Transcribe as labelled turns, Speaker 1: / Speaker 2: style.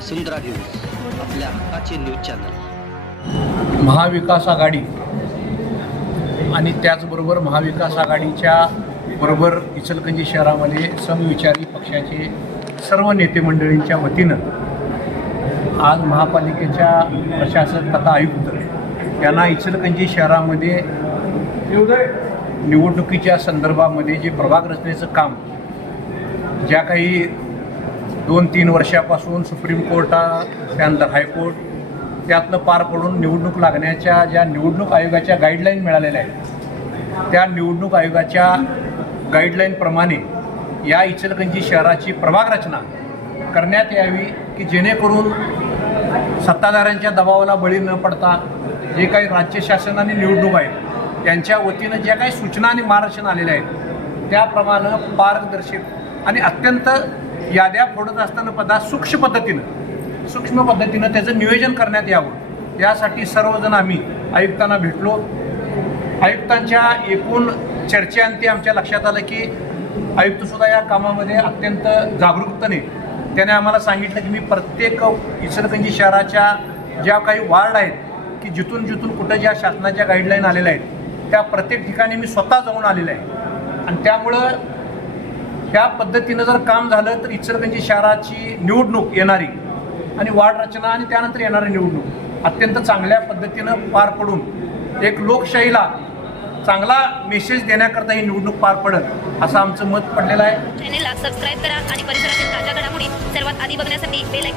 Speaker 1: वसुंधरा news आपल्या हक्काचे news channel.
Speaker 2: महाविकास आघाडी आणि त्याचबरोबर महाविकास आघाडीच्या बरोबर इचलकंजी शहरामध्ये समविचारी पक्षाचे सर्व नेते मंडळींच्या वतीनं आज महापालिकेच्या प्रशासक तथा आयुक्त यांना इचलकंजी शहरामध्ये निवडणुकीच्या संदर्भामध्ये जे प्रभाग रचनेचं काम ज्या काही दोन तीन वर्षापासून सुप्रीम कोर्टात त्यानंतर हायकोर्ट त्यातनं पार पडून निवडणूक लागण्याच्या ज्या निवडणूक आयोगाच्या गाईडलाईन मिळालेल्या आहेत त्या निवडणूक आयोगाच्या गाईडलाईनप्रमाणे या इचलकंजी शहराची प्रभाग रचना करण्यात यावी की जेणेकरून सत्ताधाऱ्यांच्या दबावाला बळी न पडता जे काही राज्य शासनाने निवडणूक आहेत त्यांच्या वतीनं ज्या काही सूचना आणि मार्गदर्शन आलेल्या आहेत त्याप्रमाणे पारदर्शक आणि अत्यंत याद्या फोडत असताना पदा सूक्ष्म पद्धतीनं सूक्ष्म पद्धतीनं त्याचं नियोजन करण्यात यावं. यासाठी सर्वजण आम्ही आयुक्तांना भेटलो. आयुक्तांच्या एकूण चर्चेअंती आमच्या लक्षात आलं की आयुक्तसुद्धा या कामामध्ये अत्यंत जागरूकतेने त्याने आम्हाला सांगितलं की मी प्रत्येक इचलकंजी शहराच्या ज्या काही वार्ड आहेत की जिथून जिथून कुठं ज्या शासनाच्या गाईडलाईन आलेल्या आहेत त्या प्रत्येक ठिकाणी मी स्वतः जाऊन आलेलं आहे. आणि त्यामुळं त्या पद्धतीनं जर काम झालं तर इचलकरंजी शहराची निवडणूक येणारी आणि वार्ड रचना आणि त्यानंतर येणारी निवडणूक अत्यंत चांगल्या पद्धतीनं पार पडून एक लोकशाहीला चांगला मेसेज देण्याकरता ही निवडणूक पार पडत असं आमचं मत पडलेलं आहे.
Speaker 3: चॅनेलला सबस्क्राईब करा आणि परिसरातील ताज्या घडामोडी सर्वात आधी बघण्यासाठी बेल